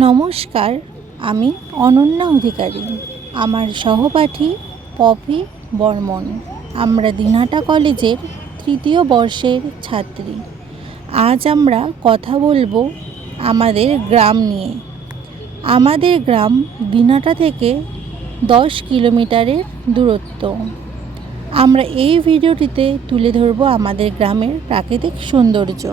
নমস্কার, আমি অনন্যা অধিকারী। আমার সহপাঠী পপি বর্মন। আমরা দিনহাটা কলেজের তৃতীয় বর্ষের ছাত্রী। আজ আমরা কথা বলবো আমাদের গ্রাম নিয়ে। আমাদের গ্রাম দিনহাটা থেকে 10 কিলোমিটারের দূরত্ব। আমরা এই ভিডিওটিতে তুলে ধরবো আমাদের গ্রামের প্রাকৃতিক সৌন্দর্য।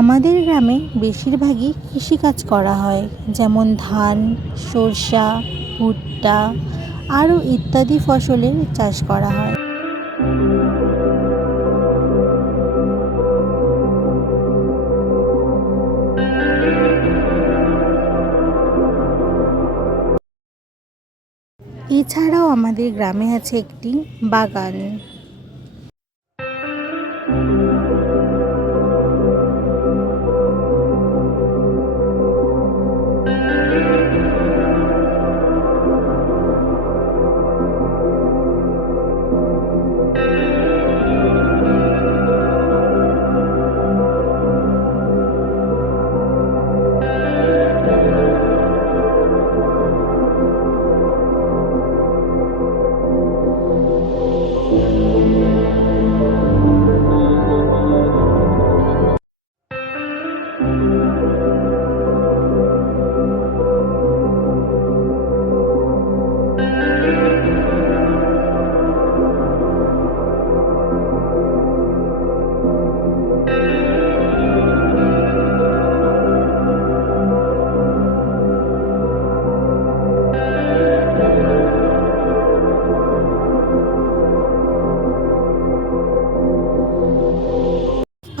আমাদের গ্রামে বেশিরভাগই কৃষিকাজ করা হয়, যেমন ধান, সরষা, ভুট্টা আরও ইত্যাদি ফসলের চাষ করা হয়। এছাড়াও আমাদের গ্রামে আছে একটি বাগান।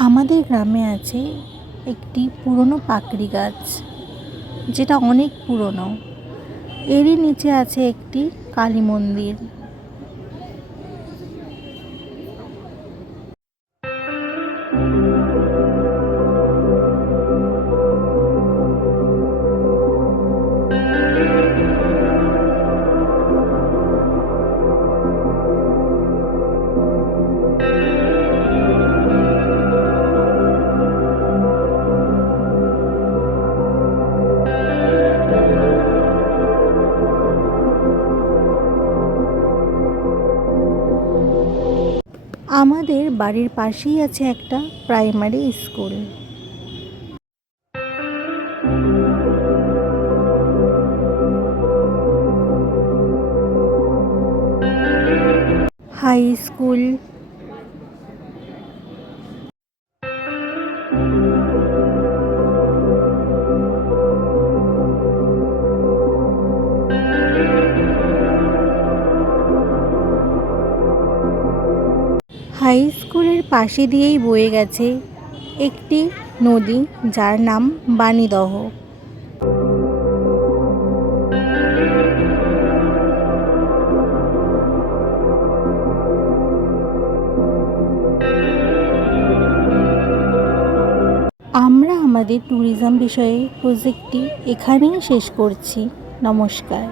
আমাদের গ্রামে আছে একটি পুরনো পাকড়ি গাছ, যেটা অনেক পুরনো। এরই নিচে আছে একটি কালী মন্দির। আমাদের বাড়ির পাশেই আছে একটা primary school. High school, high স্কুলের পাশে দিয়েই বয়ে গেছে একটি নদী, যার নাম বাণীদহ। আমরা আমাদের ট্যুরিজম বিষয়ে প্রজেক্টটি এখানেই শেষ করছি। নমস্কার।